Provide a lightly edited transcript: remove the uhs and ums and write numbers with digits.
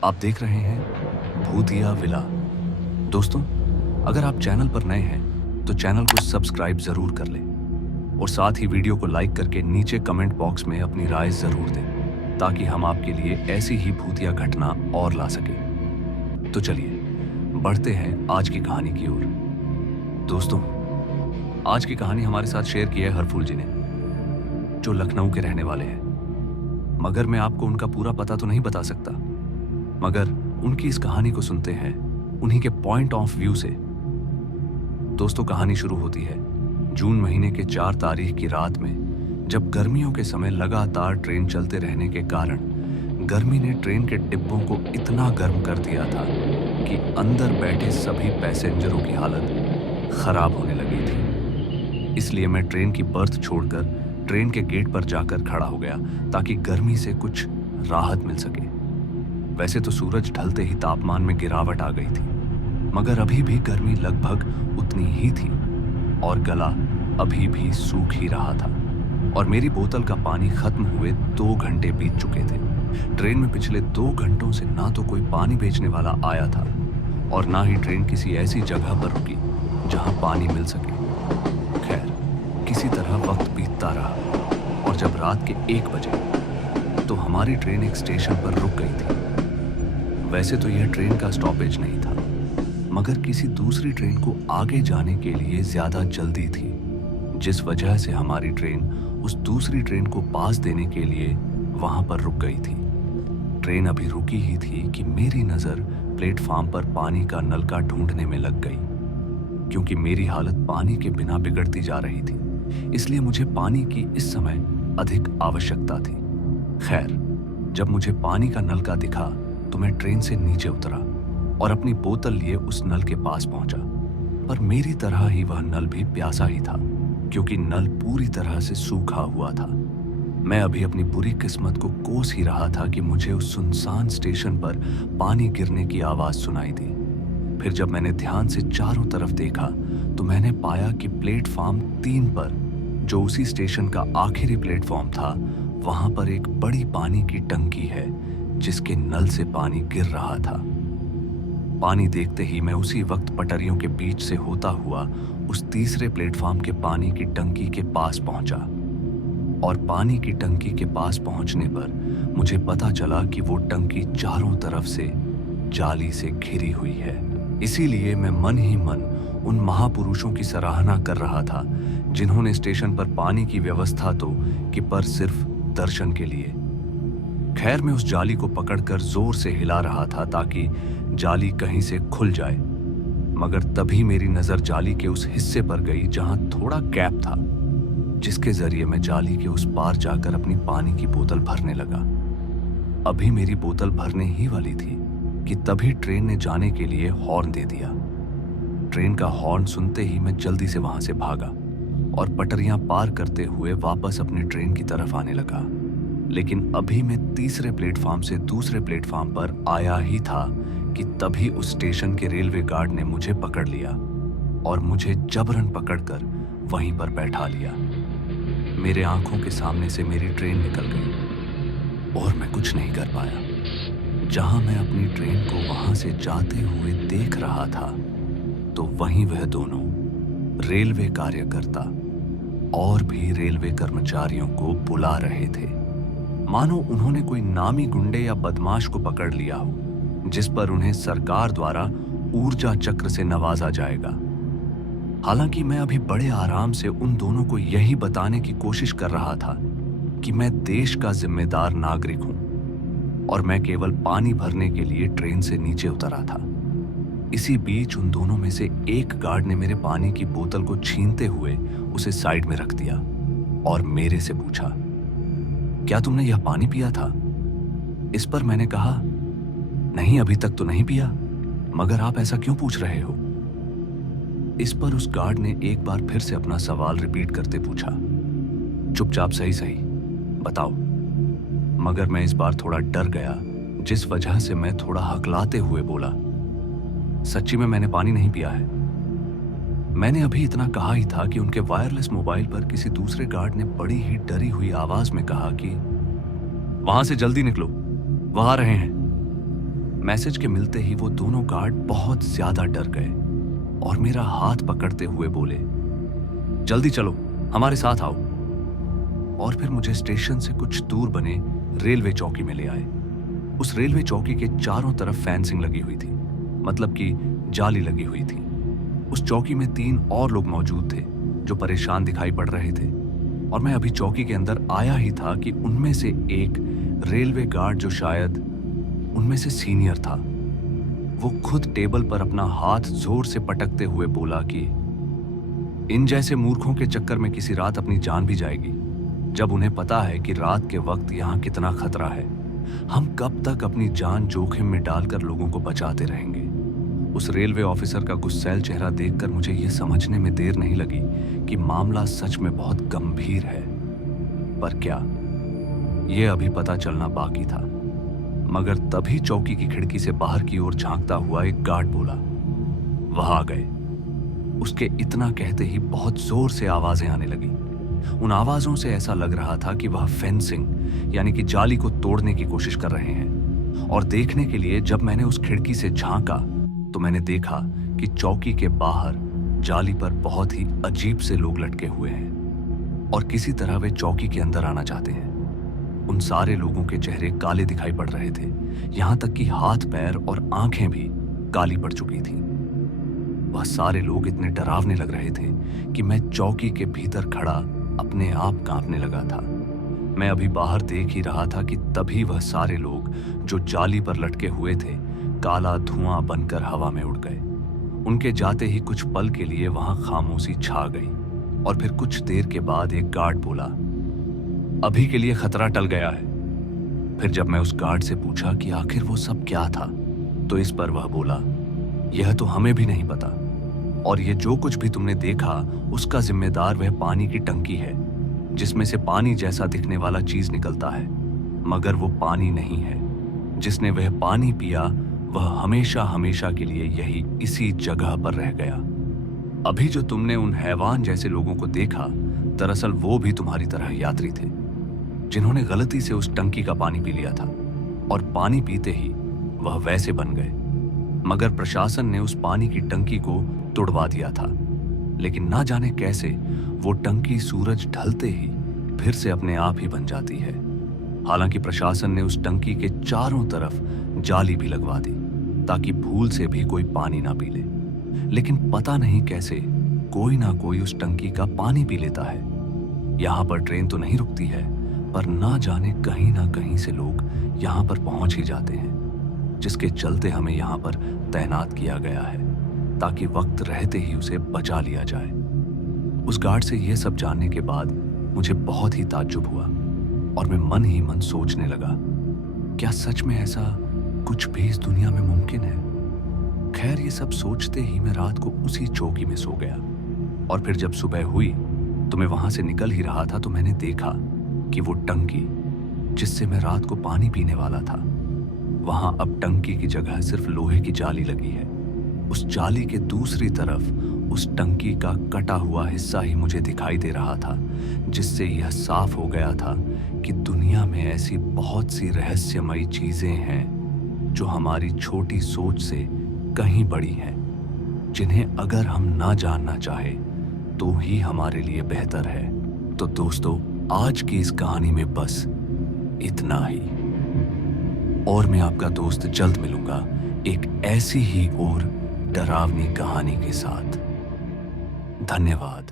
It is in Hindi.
आप देख रहे हैं भूतिया विला। दोस्तों, अगर आप चैनल पर नए हैं तो चैनल को सब्सक्राइब जरूर कर लें और साथ ही वीडियो को लाइक करके नीचे कमेंट बॉक्स में अपनी राय जरूर दें ताकि हम आपके लिए ऐसी ही भूतिया घटना और ला सकें। तो चलिए बढ़ते हैं आज की कहानी की ओर। दोस्तों, आज की कहानी हमारे साथ शेयर की है हरफूल जी ने, जो लखनऊ के रहने वाले हैं। मगर मैं आपको उनका पूरा पता तो नहीं बता सकता, मगर उनकी इस कहानी को सुनते हैं उन्हीं के पॉइंट ऑफ व्यू से। दोस्तों, कहानी शुरू होती है जून महीने के 4 तारीख की रात में, जब गर्मियों के समय लगातार ट्रेन चलते रहने के कारण गर्मी ने ट्रेन के डिब्बों को इतना गर्म कर दिया था कि अंदर बैठे सभी पैसेंजरों की हालत खराब होने लगी थी। इसलिए मैं ट्रेन की बर्थ छोड़कर ट्रेन के गेट पर जाकर खड़ा हो गया ताकि गर्मी से कुछ राहत मिल सके। वैसे तो सूरज ढलते ही तापमान में गिरावट आ गई थी, मगर अभी भी गर्मी लगभग उतनी ही थी और गला अभी भी सूख ही रहा था और मेरी बोतल का पानी खत्म हुए 2 घंटे बीत चुके थे। ट्रेन में पिछले 2 घंटों से ना तो कोई पानी बेचने वाला आया था और ना ही ट्रेन किसी ऐसी जगह पर रुकी जहां पानी मिल सके। खैर, किसी तरह वक्त बीतता रहा और जब रात के 1 बजे तो हमारी ट्रेन एक स्टेशन पर रुक गई थी। वैसे तो यह ट्रेन का स्टॉपेज नहीं था, मगर किसी दूसरी ट्रेन को आगे जाने के लिए ज्यादा जल्दी थी, जिस वजह से हमारी ट्रेन उस दूसरी ट्रेन को पास देने के लिए वहां पर रुक गई थी। ट्रेन अभी रुकी ही थी कि मेरी नजर प्लेटफार्म पर पानी का नलका ढूंढने में लग गई, क्योंकि मेरी हालत पानी के बिना बिगड़ती जा रही थी। इसलिए मुझे पानी की इस समय अधिक आवश्यकता थी। खैर, जब मुझे पानी का नलका दिखा तो मैं ट्रेन से नीचे उतरा और अपनी बोतल लिए उस नल के पास पहुंचा। पर मेरी तरह ही वह नल भी प्यासा ही था, क्योंकि नल पूरी तरह से सूखा हुआ था। मैं अभी अपनी बुरी किस्मत को कोस ही रहा था कि मुझे उस सुनसान स्टेशन पर पानी गिरने की आवाज सुनाई दी। फिर जब मैंने ध्यान से चारों तरफ देखा तो मैंने पाया कि प्लेटफार्म 3 पर, जो उसी स्टेशन का आखिरी प्लेटफार्म था, वहां पर एक बड़ी पानी की टंकी है जिसके नल से पानी गिर रहा था। पानी देखते ही मैं उसी वक्त पटरियों के बीच से होता हुआ उस तीसरे प्लेटफार्म के पानी की टंकी के पास पहुंचा और पानी की टंकी के पास पहुंचने पर मुझे पता चला कि वो टंकी चारों तरफ से जाली से घिरी हुई है। इसीलिए मैं मन ही मन उन महापुरुषों की सराहना कर रहा था जिन्होंने स्टेशन पर पानी की व्यवस्था तो की, पर सिर्फ दर्शन के लिए। खैर, मैं उस जाली को पकड़कर जोर से हिला रहा था ताकि जाली कहीं से खुल जाए, मगर तभी मेरी नजर जाली के उस हिस्से पर गई जहां थोड़ा गैप था, जिसके जरिए मैं जाली के उस पार जाकर अपनी पानी की बोतल भरने लगा। अभी मेरी बोतल भरने ही वाली थी कि तभी ट्रेन ने जाने के लिए हॉर्न दे दिया। ट्रेन का हॉर्न सुनते ही मैं जल्दी से वहां से भागा और पटरियां पार करते हुए वापस अपनी ट्रेन की तरफ आने लगा। लेकिन अभी मैं तीसरे प्लेटफार्म से दूसरे प्लेटफार्म पर आया ही था कि तभी उस स्टेशन के रेलवे गार्ड ने मुझे पकड़ लिया और मुझे जबरन पकड़कर वहीं पर बैठा लिया। मेरे आंखों के सामने से मेरी ट्रेन निकल गई और मैं कुछ नहीं कर पाया। जहां मैं अपनी ट्रेन को वहां से जाते हुए देख रहा था तो वहीं वह दोनों रेलवे कार्यकर्ता और भी रेलवे कर्मचारियों को बुला रहे थे, मानो उन्होंने कोई नामी गुंडे या बदमाश को पकड़ लिया हो, जिस पर उन्हें सरकार द्वारा ऊर्जा चक्र से नवाजा जाएगा। हालांकि मैं अभी बड़े आराम से उन दोनों को यही बताने की कोशिश कर रहा था कि मैं देश का जिम्मेदार नागरिक हूं और मैं केवल पानी भरने के लिए ट्रेन से नीचे उतरा था। इसी बीच उन दोनों में से एक गार्ड ने मेरे पानी की बोतल को छीनते हुए उसे साइड में रख दिया और मेरे से पूछा, क्या तुमने यह पानी पिया था? इस पर मैंने कहा, नहीं, अभी तक तो नहीं पिया, मगर आप ऐसा क्यों पूछ रहे हो? इस पर उस गार्ड ने एक बार फिर से अपना सवाल रिपीट करते पूछा, चुपचाप सही सही बताओ। मगर मैं इस बार थोड़ा डर गया, जिस वजह से मैं थोड़ा हकलाते हुए बोला, सच्ची में मैंने पानी नहीं पिया है। मैंने अभी इतना कहा ही था कि उनके वायरलेस मोबाइल पर किसी दूसरे गार्ड ने बड़ी ही डरी हुई आवाज में कहा कि वहां से जल्दी निकलो, वह आ रहे हैं। मैसेज के मिलते ही वो दोनों गार्ड बहुत ज्यादा डर गए और मेरा हाथ पकड़ते हुए बोले, जल्दी चलो, हमारे साथ आओ। और फिर मुझे स्टेशन से कुछ दूर बने रेलवे चौकी में ले आए। उस रेलवे चौकी के चारों तरफ फेंसिंग लगी हुई थी, मतलब कि जाली लगी हुई थी। उस चौकी में 3 और लोग मौजूद थे जो परेशान दिखाई पड़ रहे थे, और मैं अभी चौकी के अंदर आया ही था कि उनमें से एक रेलवे गार्ड, जो शायद उनमें से सीनियर था, वो खुद टेबल पर अपना हाथ जोर से पटकते हुए बोला कि इन जैसे मूर्खों के चक्कर में किसी रात अपनी जान भी जाएगी, जब उन्हें पता है कि रात के वक्त यहाँ कितना खतरा है। हम कब तक अपनी जान जोखिम में डालकर लोगों को बचाते रहेंगे। उस रेलवे ऑफिसर का गुस्सैल चेहरा देखकर मुझे यह समझने में देर नहीं लगी कि मामला सच में बहुत गंभीर है। पर क्या, यह अभी पता चलना बाकी था। मगर तभी चौकी की खिड़की से बाहर की ओर झांकता हुआ एक गार्ड बोला, वह आ गए। उसके इतना कहते ही बहुत जोर से आवाजें आने लगी। उन आवाजों से ऐसा लग रहा था कि वह फेंसिंग यानी कि जाली को तोड़ने की कोशिश कर रहे हैं। और देखने के लिए जब मैंने उस खिड़की से झांका तो मैंने देखा कि चौकी के बाहर जाली पर बहुत ही अजीब से लोग लटके हुए हैं और किसी तरह वे चौकी के अंदर आना चाहते हैं। उन सारे लोगों के चेहरे काले दिखाई पड़ रहे थे, यहां तक कि हाथ पैर और आंखें भी काली पड़ चुकी थी। वह सारे लोग इतने डरावने लग रहे थे कि मैं चौकी के भीतर खड़ा अपने आप कांपने लगा था। मैं अभी बाहर देख ही रहा था कि तभी वह सारे लोग जो जाली पर लटके हुए थे काला धुआं बनकर हवा में उड़ गए। उनके जाते ही कुछ पल के लिए वहां खामोशी छा गई और फिर कुछ देर के बाद एक गार्ड बोला, अभी के लिए खतरा टल गया है। फिर जब मैं उस गार्ड से पूछा कि आखिर वो सब क्या था, तो इस पर वह बोला, यह तो हमें भी नहीं पता, और ये जो कुछ भी तुमने देखा उसका जिम्मेदार वह पानी की टंकी है, जिसमें से पानी जैसा दिखने वाला चीज निकलता है, मगर वो पानी नहीं है। जिसने वह पानी पिया वह हमेशा हमेशा के लिए यही इसी जगह पर रह गया। अभी जो तुमने उन हैवान जैसे लोगों को देखा, दरअसल वो भी तुम्हारी तरह यात्री थे, जिन्होंने गलती से उस टंकी का पानी पी लिया था और पानी पीते ही वह वैसे बन गए। मगर प्रशासन ने उस पानी की टंकी को तोड़वा दिया था, लेकिन ना जाने कैसे वो टंकी सूरज ढलते ही फिर से अपने आप ही बन जाती है। हालांकि प्रशासन ने उस टंकी के चारों तरफ जाली भी लगवा दी ताकि भूल से भी कोई पानी ना पी ले, लेकिन पता नहीं कैसे कोई ना कोई उस टंकी का पानी पी लेता है। यहाँ पर ट्रेन तो नहीं रुकती है, पर ना जाने कहीं ना कहीं से लोग यहाँ पर पहुंच ही जाते हैं, जिसके चलते हमें यहाँ पर तैनात किया गया है ताकि वक्त रहते ही उसे बचा लिया जाए। उस गार्ड से यह सब जानने के बाद मुझे बहुत ही ताज्जुब हुआ और मैं मन ही मन सोचने लगा, क्या सच में ऐसा कुछ भी इस दुनिया में मुमकिन है? खैर, ये सब सोचते ही मैं रात को उसी चौकी में सो गया, और फिर जब सुबह हुई तो मैं वहां से निकल ही रहा था तो मैंने देखा कि वो टंकी जिससे मैं रात को पानी पीने वाला था, वहां अब टंकी की जगह सिर्फ लोहे की जाली लगी है। उस जाली के दूसरी तरफ उस टंकी का कटा हुआ हिस्सा ही मुझे दिखाई दे रहा था, जिससे यह साफ हो गया था कि दुनिया में ऐसी बहुत सी रहस्यमयी चीजें हैं जो हमारी छोटी सोच से कहीं बड़ी हैं, जिन्हें अगर हम ना जानना चाहे तो ही हमारे लिए बेहतर है। तो दोस्तों, आज की इस कहानी में बस इतना ही, और मैं आपका दोस्त जल्द मिलूंगा एक ऐसी ही और डरावनी कहानी के साथ। धन्यवाद।